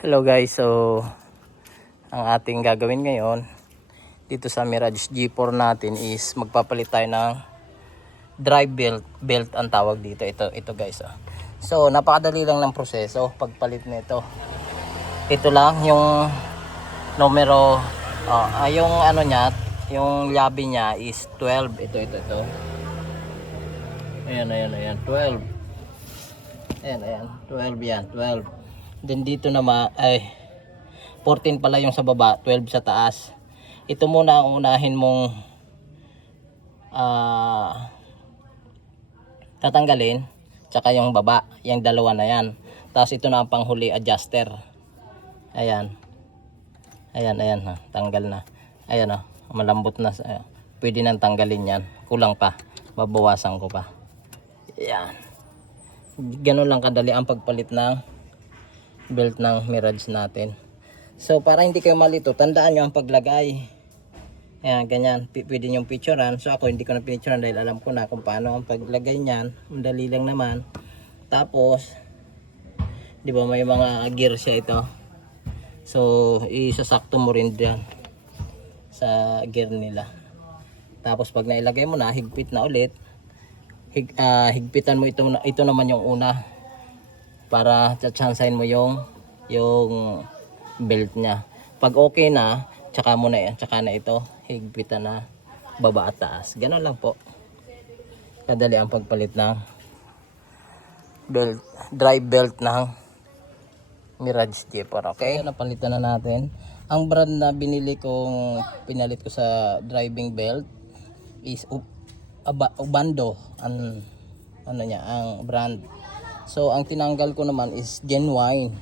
Hello guys, so ang ating gagawin ngayon dito sa Mirage G4 natin is magpapalit tayo ng drive belt ang tawag dito. Ito guys. So napakadali lang ng proseso pagpalit nito. Ito lang yung numero, yung ano niya, yung labi niya is 12. Ito. Ayan, 12. Ayan, 12 yan, 12. Then dito naman ay 14 pala yung sa baba, 12 sa taas. Ito muna ang unahin mong tatanggalin, tsaka yung baba, yung dalawa na yan. Tapos ito na ang panghuli, adjuster. Ayan ha, tanggal na. Ayan ha, malambot na. Pwede nang tanggalin yan, kulang pa, babawasan ko pa. Ayan, ganun lang kadali ang pagpalit ng belt ng Mirage natin. So para hindi kayo malito, tandaan nyo ang paglagay. Ayan, ganyan, pwede nyo picturean. So ako hindi ko na picturean dahil alam ko na kung paano ang paglagay nyan. Madali lang naman. Tapos di ba may mga gear siya ito, so isasakto mo rin dyan sa gear nila. Tapos pag nailagay mo na, higpit na ulit. Higpitan mo ito naman yung una para tsansahin mo yung belt nya. Pag okay na, tsaka mo na yan, tsaka na ito higpitan na baba at taas. Ganun lang po kadali ang pagpalit ng belt, drive belt ng Mirage G4. Okay, napalitan na natin. Ang brand na pinalit ko sa driving belt is Ubando ang brand. So ang tinanggal ko naman is genuine.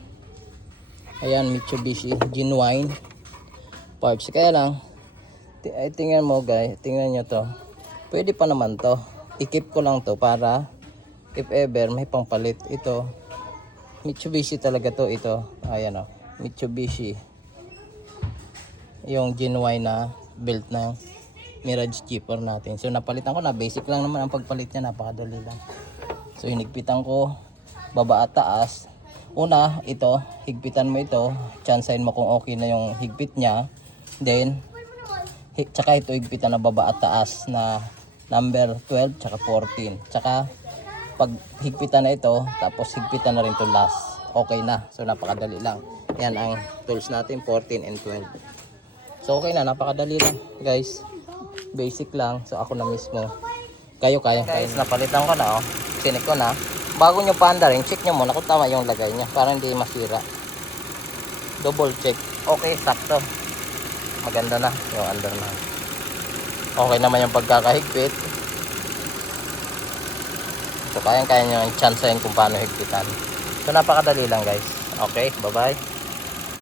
Ayan, Mitsubishi genuine parts. Kaya lang tingnan mo guys, tingnan nyo to. Pwede pa naman to. I-keep ko lang to para if ever may pangpalit. Ito Mitsubishi talaga to. Ito ayan Mitsubishi, yung genuine na belt ng Mirage G4 natin. So napalitan ko na, basic lang naman ang pagpalit niya, napakadali lang. So hinigpitan ko baba at taas. Una, ito, higpitan mo ito, tsansahin mo kung okay na yung higpit niya. Then tsaka ito higpitan na baba at taas na number 12 tsaka 14. Tsaka pag higpitan na ito, tapos higpitan na rin to last, okay na. So napakadali lang. Yan ang tools natin, 14 and 12. So okay na, napakadali lang guys, basic lang. So ako na mismo, kayo guys, napalitan ko na sinik ko na. Bago nyo paandarin, check nyo muna kung tama yung lagay nya para hindi masira. Double check. Okay, sakto, maganda na yung under na. Okay naman yung pagkakahigpit. So kaya nyo yung tsansahin kung paano higpitan. So napakadali lang guys. Okay, bye bye.